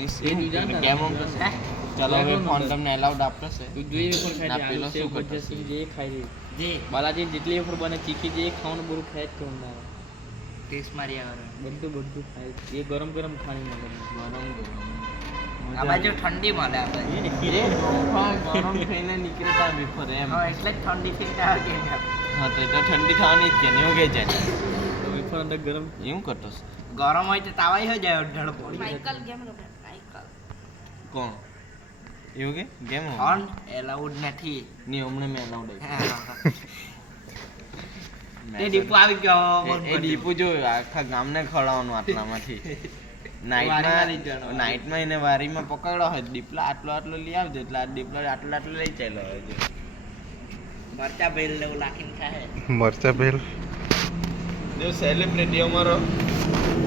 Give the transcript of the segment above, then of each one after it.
Chinese એ તું જાણ કેમ આમ કરશે ચલો હવે ફોન તમને અલાઉડ આપશે તું જોઈએ વેફર ખાઈ ના, પેલો શું કરતો ભજીયા છે? જે ખાઈ જે બાલાજી જેટલી વેફર બને ચીખી જે ખાવાનું બધું ખાય જ કેવું ના ટેસ્ટ માર્યા કરે બધું ખાય એ ગરમ ગરમ ખાણી મળે આ બાજુ ઠંડી મળે આ બાજુ ગરમ થઈને નીકળે તા વેફર એમ હા એટલે જ ઠંડી થઈ જાય કે હા તો એ તો ઠંડી થવાની જ કે નહીં કે જાય તો વેફર અંદર ગરમ એવું કરતો છે ગરમ હોય તો તાવાઈ હો જાય અઢળ પડી માઇકલ ગેમ રમે માઇકલ કોણ એવું કે કેમ ઓન એલાઉડ નથી નહીં હમણાં મેં અલાઉડ તે દીપુ આવી ગયો એ દીપુ જો આખા ગામને ખવડાવવાનું આટલામાંથી નાઇટમાં એને વારીમાં પકડ્યો હોય દીપલા આટલો લઈ આવજો એટલે આ દીપલા આટલો લઈ ચાલ્યો હોય છે મરચા ભેલ લેવું લાખીને ખાય મરચા ભેલ જો સેલિબ્રિટી અમારો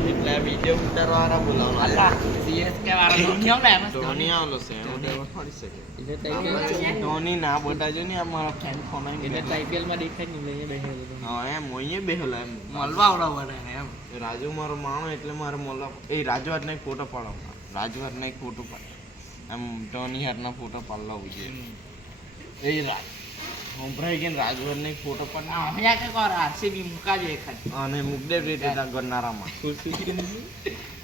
એટલે આ વિડીયો ઉતારવાવાળા બોલાવવાનો અલ્લા સીએસકે વાળો ધોની આવ એમ ધોની આવેલો છે એમ ફરી શકે એટલે ટાઈપીએલ ધોની ના બતાજો ને અમારા ફેન ફોન એટલે ટાઈપીએલ માં દેખાય જ નહીં લઈને બેઠો હા એમ ઓઈએ બેહલો એમ મળવા આવડો ને એમ રાજુ મારો માણો એટલે મારો મોલા એ રાજુ હાથ નહીં ફોટો પાડો રાજુ હાથ નહીં ફોટો પાડ એમ ધોની હાથના ફોટો પાડલાવું છે એ રાજ સંભળાઈ ગયા રાજુ હાથ નહીં ફોટો પાડ હમણાં કે કર આરસીબી મુકા જો એખાદ અને મુકદેવ રીતે ગન્નારામાં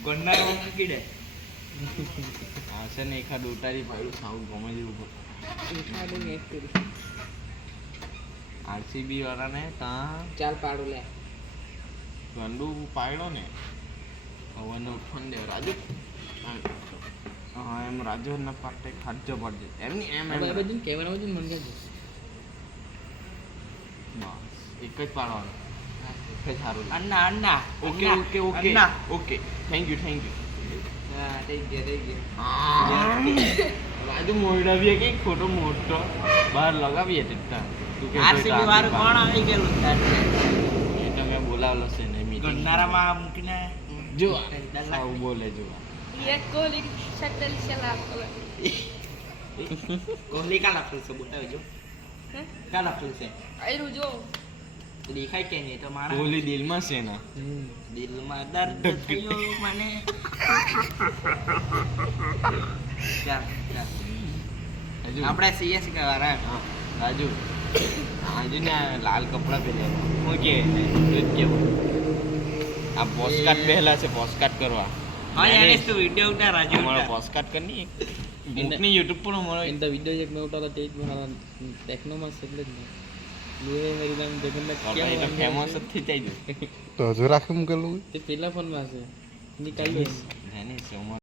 ગન્ના મૂકી દે આ છે ને એખાદ ઉતારી પાડ્યું સાવું ગમે જેવું આરસીબી વાળાને ત્યાં ચાલ પાડું લે ગંડુ પાડ્યો ને હવાને ઉઠવાનું દે રાજુ હા એમ રાજુ ના પાટે ખાજો પડજે એમ નહીં એમ એમ બધું કેમેરા બધું મંગે છે બસ એક જ પાડવાનું એક જ સારું Anna Anna okay okay okay Anna okay thank you હા થઈ ગયો રાજુ મોડાવીએ કે ખોટો મોટો બહાર લગાવીએ તેટલા તું કે આરસીબી વાળું કોણ આવી ગયેલું એ તો મેં બોલાવેલો છે ને મીટિંગ ગન્નારામાં મૂકીને જો આવું બોલે જો એક કોહલી શટલ ચલાવતો કોહલી કા લખેલું છે બતાવજો હે કા લખેલું છે આયરું જો દેખાય કે નહીં તો મારા બોલી દિલમાં છે ને દિલમાં દર્દ થયો મને ચાલ ચાલ રાજુ આપણે સીએસ કહેવાય હા રાજુ આજુ ને આ લાલ કપડા પહેરે હું કે દૂધ કેવું આ પોસ્ટકાર્ડ પહેલા છે પોસ્ટકાર્ડ કરવા હા યાર તો વિડિયો ઉતાર રાજુ અમારો પોસ્ટકાર્ડ કરની મૂકની યુટ્યુબ પર અમારો એમ તો વિડીયો એક મેં ઉતારો તે જ મારા ટેકનોમાં છે એટલે જ ને લોહે મેરી નામ જગન્નાથ એ તો ફેમસ જ થઈ જાય તો હજુ રાખી મૂકેલું તે પેલા ફોનમાં છે નીકાળી છે